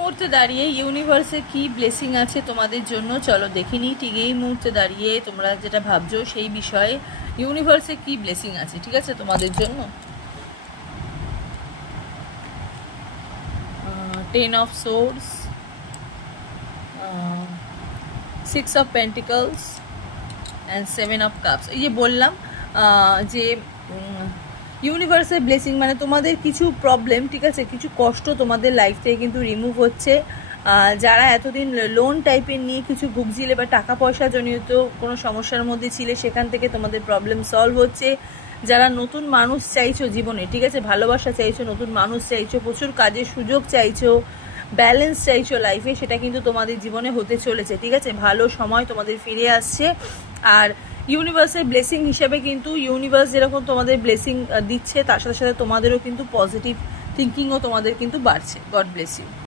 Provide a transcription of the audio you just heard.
মুহূর্তে দাঁড়িয়ে ইউনিভার্সে কি ব্লেসিং আছে তোমাদের জন্য চলো দেখে নিই। ঠিক এই মুহূর্তে দাঁড়িয়ে তোমরা যেটা ভাবছো সেই বিষয়ে ইউনিভার্সে কি ব্লেসিং আছে, ঠিক আছে তোমাদের জন্য। 10 of swords, 6 of pentacles and 7 of cups. এই যে বললাম যে ইউনিভার্সের ব্লেসিং মানে তোমাদের কিছু প্রবলেম, ঠিক আছে, কিছু কষ্ট তোমাদের লাইফ থেকে কিন্তু রিমুভ হচ্ছে। যারা এতদিন লোন টাইপের নিয়ে কিছু ভুগছিলে বা টাকা পয়সা জনিত কোনো সমস্যার মধ্যে ছিলে, সেখান থেকে তোমাদের প্রবলেম সলভ হচ্ছে। যারা নতুন মানুষ চাইছো জীবনে, ঠিক আছে, ভালোবাসা চাইছো, নতুন মানুষ চাইছো, প্রচুর কাজের সুযোগ চাইছো, ব্যালেন্স চাইছো লাইফে, সেটা কিন্তু তোমাদের জীবনে হতে চলেছে, ঠিক আছে। ভালো সময় তোমাদের ফিরে আসছে। আর ইউনিভার্সের ব্লেসিং হিসেবে কিন্তু ইউনিভার্স যেরকম তোমাদের ব্লেসিং দিচ্ছে, তার সাথে সাথে তোমাদেরও কিন্তু পজিটিভ থিঙ্কিংও তোমাদের কিন্তু বাড়ছে। God bless you.